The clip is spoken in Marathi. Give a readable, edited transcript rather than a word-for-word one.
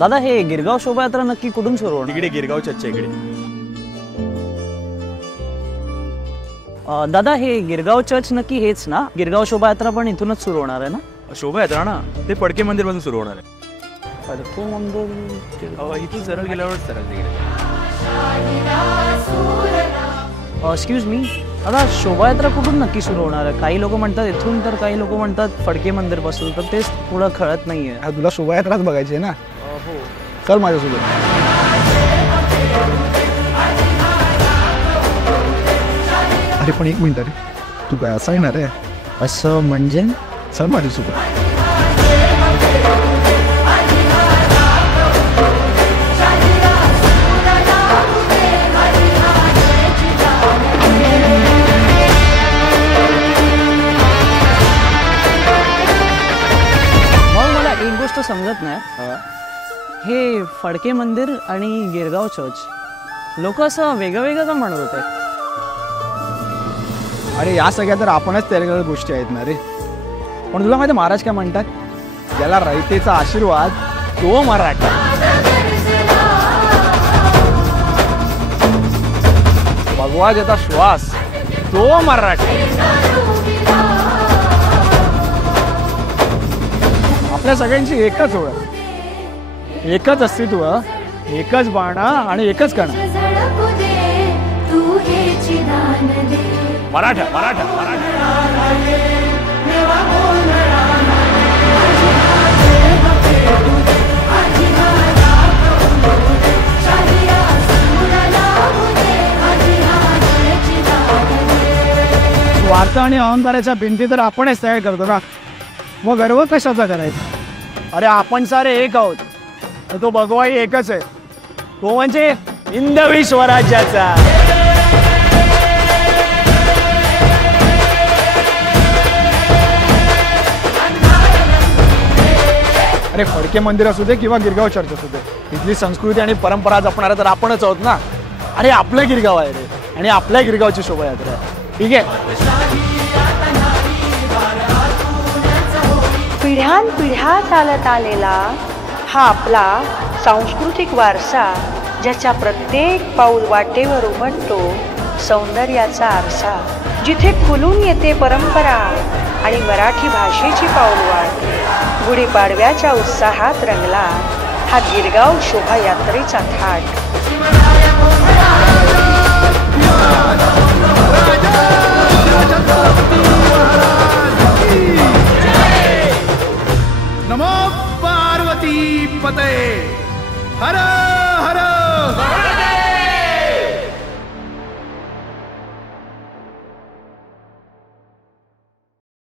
दादा हे गिरगाव शोभायात्रा नक्की कुठून सुरू होणार? इकडे गिरगाव चर्चच्या इकडे. दादा हे गिरगाव चर्च नक्की हेच ना? गिरगाव शोभायात्रा पण इथूनच सुरू होणार आहे ना? शोभायात्रा ना ते फडके मंदिर पासून सुरू होणार आहे. फडके मंदिर इथून सरळ गेल्यावर सरळ तिकडे. एक्सक्यूज मी दादा, शोभायात्रा कुठून नक्की सुरू होणार आहे? काही लोक म्हणतात इथून तर काही लोक म्हणतात फडके मंदिर पासून, तर तेच थोडं कळत नाहीये. तुला शोभायात्राच बघायची आहे ना? हो. चल माझ्यासोबत. अरे पण एक मिनिट रे, तू काय असं येणार आहे? असं म्हणजे? चल माझ्यासोबत. समजत नाही, हे फडके मंदिर आणि गिरगाव चर्च लोक असं वेगळं वेगळं का म्हणत होते? अरे या सगळ्या तर आपणच तयार गोष्टी आहेत ना रे. पण तुला माहिती महाराज काय म्हणतात? ज्याला रयतेचा आशीर्वाद तो मराठा. भगवा ज्याचा श्वास तो मराठा. आपल्या सगळ्यांची एकच ओळख, एकच अस्तित्व, एकच बाणा आणि एकच कणा. मराठा मराठा मराठा. स्वार्थ आणि अहंकाराच्या भिंती तर आपणच तयार करतो ना, मग गर्व कशाचा करायचा? अरे आपण सारे एक आहोत, तो भगवाही एकच आहे, तो म्हणजे हिंदवी स्वराज्याचा. अरे फडके मंदिर असू दे किंवा गिरगाव चर्च असू दे, इथली संस्कृती आणि परंपरा जपणारा तर आपणच आहोत ना. अरे आपलं गिरगाव आहे रे, आणि आपल्या गिरगावची शोभायात्रा आहे. ठीक आहे. पिढ्यानपिढ्या चालत आलेला हा आपला सांस्कृतिक वारसा, ज्याच्या प्रत्येक पाऊल वाटेवर उमटतो सौंदर्याचा आरसा. जिथे खुलून येते परंपरा आणि मराठी भाषेची पाऊलवाट. गुढीपाडव्याच्या उत्साहात रंगला हा गिरगाव शोभायात्रेचा थाट. नमो पार्वती पते हर हर.